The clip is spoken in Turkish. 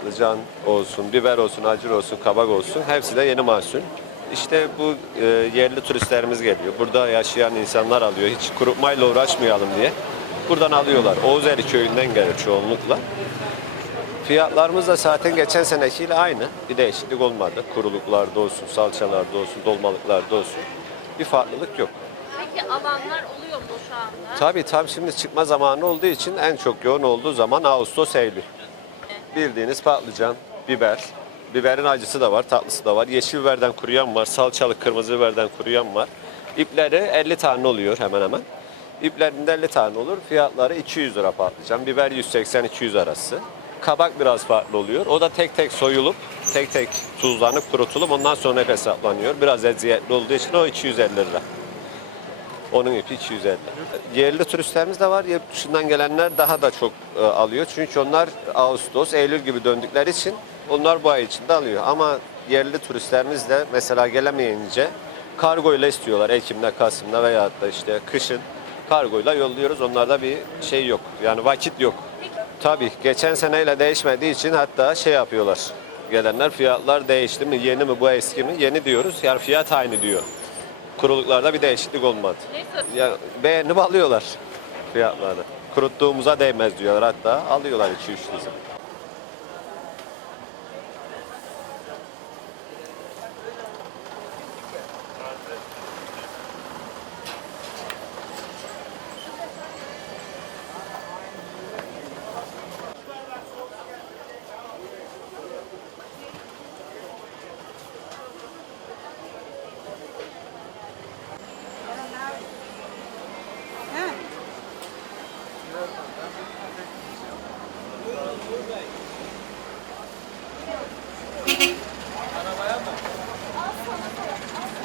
patlıcan olsun, biber olsun, acır olsun, kabak olsun hepsi de yeni mahsul. İşte bu e, yerli turistlerimiz geliyor. Burada yaşayan insanlar alıyor. Hiç kurutmayla uğraşmayalım diye. Buradan alıyorlar. Oğuzeli köyünden gelir çoğunlukla. Fiyatlarımız da zaten geçen senekiyle aynı. Bir değişiklik olmadı. Kuruluklarda olsun, salçalarda olsun, dolmalıklarda olsun. Bir farklılık yok. Peki alanlar oluyor mu şu anda? Tabii tabii şimdi çıkma zamanı olduğu için en çok yoğun olduğu zaman Ağustos, Eylül. Bildiğiniz patlıcan, biber. Biberin acısı da var, tatlısı da var. Yeşil biberden kuruyan var, salçalı kırmızı biberden kuruyan var. İpleri 50 tane oluyor hemen hemen. İplerinde 50 tane olur. Fiyatları 200 lira patlıcan. Biber 180-200 arası. Kabak biraz farklı oluyor. O da tek tek soyulup, tek tek tuzlanıp, kurutulup ondan sonra hesaplanıyor. Biraz eziyetli olduğu için o 250 lira. Onun ipi 250. Yerli turistlerimiz de var. Yurt dışından gelenler daha da çok e, alıyor. Çünkü onlar Ağustos, Eylül gibi döndükleri için onlar bu ay içinde alıyor. Ama yerli turistlerimiz de mesela gelemeyince kargoyla istiyorlar. Ekim'de, Kasım'da veya da işte kışın kargoyla yolluyoruz. Onlarda bir şey yok. Yani vakit yok. Tabii geçen seneyle değişmediği için hatta şey yapıyorlar. Gelenler fiyatlar değişti mi, yeni mi, bu eski mi? Yeni diyoruz. Yani fiyat aynı diyor. Kuruluklarda bir değişiklik olmadı. Neyse Ya beğenip alıyorlar fiyatlarını. Kuruttuğumuza değmez diyorlar hatta alıyorlar 2-3 lira.